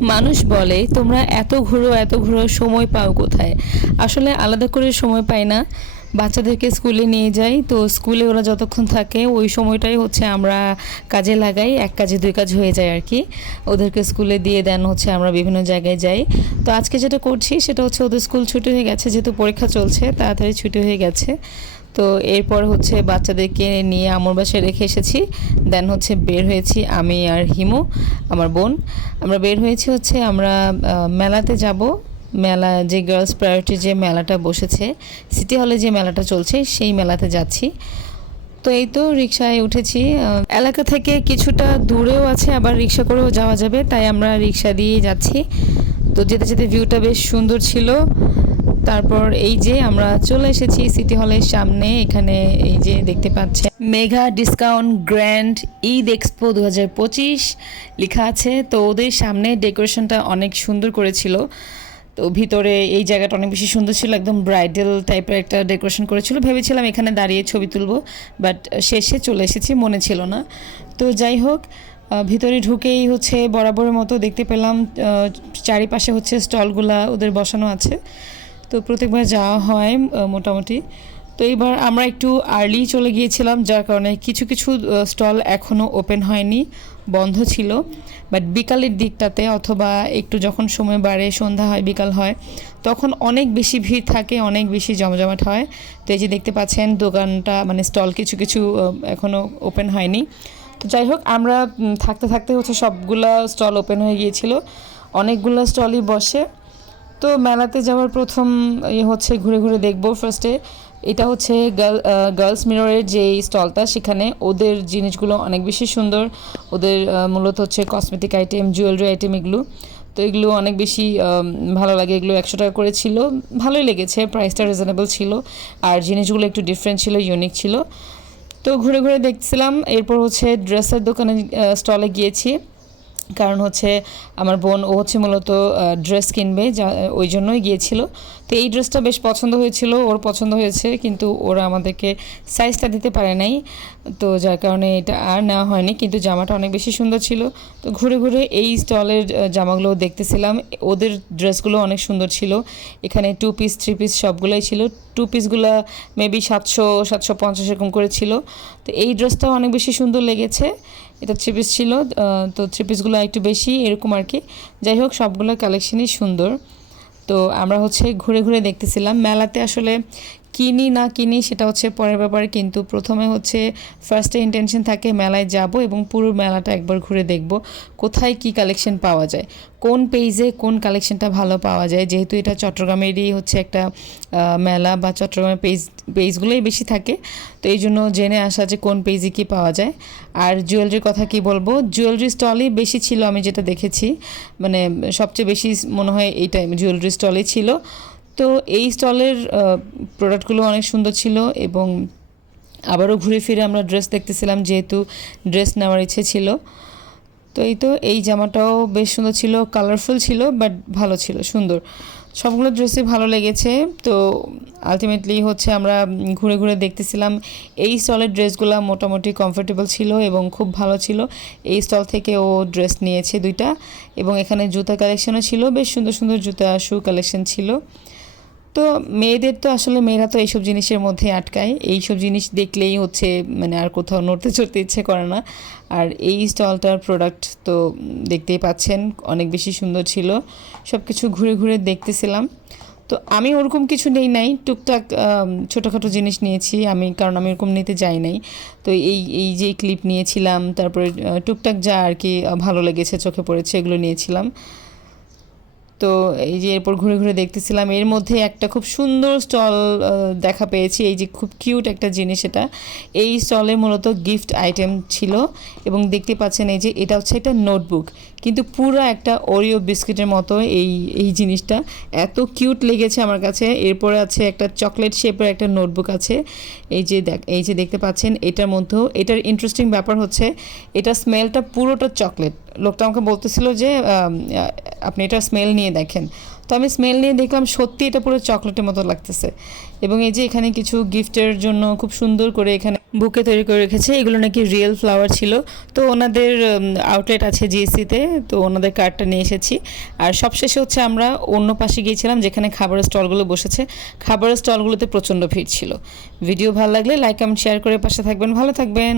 মানুষ বলে, তোমরা এত ঘুরো এত ঘুরো, সময় পাও কোথায়? আসলে আলাদা করে সময় পাই না। বাচ্চাদেরকে স্কুলে নিয়ে যাই, তো স্কুলে ওরা যতক্ষণ থাকে, ওই সময়টাই হচ্ছে আমরা কাজে লাগাই, এক কাজে দুই কাজ হয়ে যায় আর কি ওদেরকে স্কুলে দিয়ে দেন হচ্ছে আমরা বিভিন্ন জায়গায় যাই। তো আজকে যেটা করছি, সেটা হচ্ছে ওদের স্কুল ছুটি হয়ে গেছে, যেহেতু পরীক্ষা চলছে, তাড়াতাড়ি ছুটি হয়ে গেছে। তো এরপর হচ্ছে বাচ্চাদেরকে নিয়ে আমর বাসায় রেখে এসেছি। দেন হচ্ছে বের হয়েছি আমি আর হিমু, আমার বোন। আমরা বের হয়েছি হচ্ছে আমরা মেলাতে যাব। মেলা, যে গার্লস প্রায়োরিটি যে মেলাটা বসেছে সিটি হলে যে মেলাটা চলছে, সেই মেলাতে যাচ্ছি। তো এই তো রিক্সায় উঠেছি। এলাকা থেকে কিছুটা দূরেও আছে, আবার রিক্সা করেও যাওয়া যাবে, তাই আমরা রিক্সা দিয়ে যাচ্ছি। তো যেতে যেতে ভিউটা বেশ সুন্দর ছিল। তারপর এই যে আমরা চলে এসেছি সিটি হলের সামনে, এখানে এই যে দেখতে পাচ্ছেন mega discount grand Eid expo দু হাজার পঁচিশ লেখা আছে। তো ওদের সামনে ডেকোরেশনটা অনেক সুন্দর করেছিল। তো ভিতরে এই জায়গাটা অনেক বেশি সুন্দর ছিল, একদম ব্রাইডাল টাইপের একটা ডেকোরেশন করেছিল। ভেবেছিলাম এখানে দাঁড়িয়ে ছবি তুলবো, বাট শেষে চলে এসেছি, মনে ছিল না। তো যাই হোক ভিতরে ঢুকেই হচ্ছে বরাবরের মতো দেখতে পেলাম। চারিপাশে হচ্ছে স্টলগুলা ওদের বসানো আছে। তো প্রত্যেকবার যাওয়া হয় মোটামুটি। তো এইবার আমরা একটু আর্লি চলে গিয়েছিলাম, যার কারণে কিছু কিছু স্টল এখনও ওপেন হয়নি, বন্ধ ছিল। বাট বিকালের দিকটাতে অথবা একটু যখন সময় বাড়ে, সন্ধ্যা হয়, বিকাল হয়, তখন অনেক বেশি ভিড় থাকে, অনেক বেশি জমজমাট হয়। তো এই যে দেখতে পাচ্ছেন, দোকানটা মানে স্টল কিছু কিছু এখনও ওপেন হয়নি। তো যাই হোক, আমরা থাকতে থাকতে হচ্ছে সবগুলা স্টল ওপেন হয়ে গিয়েছিল। অনেকগুলো স্টলই বসে। তো মেলাতে যাওয়ার প্রথম ইয়ে হচ্ছে ঘুরে ঘুরে দেখব ফার্স্টে এটা হচ্ছে গার্ল গার্লস মিররের যে স্টলটা সেখানে ওদের জিনিসগুলো অনেক বেশি সুন্দর। ওদের মূলত হচ্ছে কসমেটিক আইটেম জুয়েলারি আইটেম এগুলো। তো এগুলো অনেক বেশি ভালো লাগে। এগুলো একশো টাকা করে ছিল। ভালোই লেগেছে প্রাইসটা রিজনেবল ছিল। আর জিনিসগুলো একটু ডিফারেন্ট ছিল ইউনিক ছিল। তো ঘুরে ঘুরে দেখছিলাম। এরপর হচ্ছে ড্রেসের দোকানে স্টলে গিয়েছি। কারণ হচ্ছে আমার বোন, ও হচ্ছে মূলত ড্রেস কিনবে, যা, ওই জন্যই গিয়েছিল। তো এই ড্রেসটা বেশ পছন্দ হয়েছিল, ওর পছন্দ হয়েছে, কিন্তু ওরা আমাদেরকে সাইজটা দিতে পারে নাই। তো যার কারণে এটা আর নেওয়া হয়নি, কিন্তু জামাটা অনেক বেশি সুন্দর ছিল। তো ঘুরে ঘুরে এই স্টলের জামাগুলো দেখতেছিলাম। ওদের ড্রেসগুলো অনেক সুন্দর ছিল। এখানে টু পিস থ্রি পিস সবগুলোই ছিল। টু পিসগুলো মেবি সাতশো সাতশো পঞ্চাশ এরকম করে ছিল। তো এই ড্রেসটাও অনেক বেশি সুন্দর লেগেছে। এটা থ্রি পিস ছিল তো থ্রি পিসগুলো একটু বেশি এরকম আর কি। যাই হোক সবগুলো কালেকশনই সুন্দর। তো আমরা হচ্ছে ঘুরে ঘুরে দেখতেছিলাম। মেলাতে আসলে কিনি না কিনি সেটা হচ্ছে পরের ব্যাপারে, কিন্তু প্রথমে হচ্ছে ফার্স্টে ইন্টেনশন থাকে মেলায় যাব এবং পুরো মেলাটা একবার ঘুরে দেখব, কোথায় কি কালেকশন পাওয়া যায়, কোন পেজে কোন কালেকশনটা ভালো পাওয়া যায়, যেহেতু এটা চট্টগ্রামেরই হচ্ছে একটা মেলা বা চট্টগ্রামের পেজ পেজগুলোই বেশি থাকে, তো এই জন্য জেনে আসা যে কোন পেজে কি পাওয়া যায়। আর জুয়েলারির কথা কি বলব জুয়েলারি স্টলই বেশি ছিল আমি যেটা দেখেছি মানে সবচেয়ে বেশি মনে হয় এই টাইম জুয়েলারি স্টলই ছিল। তো এই স্টলের প্রোডাক্টগুলো অনেক সুন্দর ছিল এবং আবারও ঘুরে ফিরে আমরা ড্রেস দেখতেছিলাম যেহেতু ড্রেস নেওয়ার ইচ্ছে ছিল। তো এই তো, এই জামাটাও বেশ সুন্দর ছিল কালারফুল ছিল বাট ভালো ছিল, সুন্দর। সবগুলো ড্রেসই ভালো লেগেছে। তো আলটিমেটলি হচ্ছে আমরা ঘুরে ঘুরে দেখতেছিলাম এই স্টলের ড্রেসগুলো মোটামুটি কমফোর্টেবল ছিল এবং খুব ভালো ছিল। এই স্টল থেকে ও ড্রেস নিয়েছে দুইটা এবং এখানে জুতা কালেকশনও ছিল, বেশ সুন্দর সুন্দর জুতা শু কালেকশন ছিল। তো মেয়েদের তো আসলে মেয়েরা তো এইসব জিনিসের মধ্যে আটকায়। এইসব জিনিস দেখলেই হচ্ছে মানে আর কোথাও নড়তে চড়তে ইচ্ছে করে না। আর এই স্টলটার প্রোডাক্ট তো দেখতেই পাচ্ছেন, অনেক বেশি সুন্দর ছিল। সব কিছু ঘুরে ঘুরে দেখতেছিলাম। তো আমি ওরকম কিছু নেই নাই, টুকটাক ছোটোখাটো জিনিস নিয়েছি। আমি, কারণ আমি ওরকম নিতে যাই নাই। তো এই এই যে ক্লিপ নিয়েছিলাম, তারপরে টুকটাক যা আর কি ভালো লেগেছে, চোখে পড়েছে, এগুলো নিয়েছিলাম। তো এই যে এরপর ঘুরে ঘুরে দেখতেছিলাম, এর মধ্যে একটা খুব সুন্দর স্টল দেখা পেয়েছি। এই যে খুব কিউট একটা জিনিস এটা। এই স্টলে মূলত গিফট আইটেম ছিল এবং দেখতে পাচ্ছেন এই যে এটা হচ্ছে একটা নোটবুক। কিন্তু পুরো একটা ওরিও বিস্কিটের মতো এই এই জিনিসটা। এত কিউট লেগেছে আমার কাছে। এরপরে আছে একটা চকলেট শেপের একটা নোটবুক আছে। এই যে দেখ, এই যে দেখতে পাচ্ছেন, এটার মধ্যেও, এটার ইন্টারেস্টিং ব্যাপার হচ্ছে, এটা স্মেলটা পুরোটা চকলেট। লোকটা আমাকে বলতেছিল যে আপনি এটা স্মেল নিয়ে দেখেন। তো আমি স্মেল নিয়ে দেখলাম, সত্যি এটা পুরো চকলেটের মতো লাগতেছে। এবং এই যে এখানে কিছু গিফটের জন্য খুব সুন্দর করে এখানে বুকে তৈরি করে রেখেছে। এগুলো নাকি রিয়েল ফ্লাওয়ার ছিল। তো ওনাদের আউটলেট আছে জিএসসিতে তো ওনাদের কার্ডটা নিয়ে এসেছি। আর সবশেষে হচ্ছে আমরা অন্য পাশে গিয়েছিলাম, যেখানে খাবারের স্টলগুলো বসেছে। খাবারের স্টলগুলোতে প্রচণ্ড ভিড় ছিল। ভিডিও ভালো লাগলে লাইক কমেন্ট শেয়ার করে পাশে থাকবেন। ভালো থাকবেন।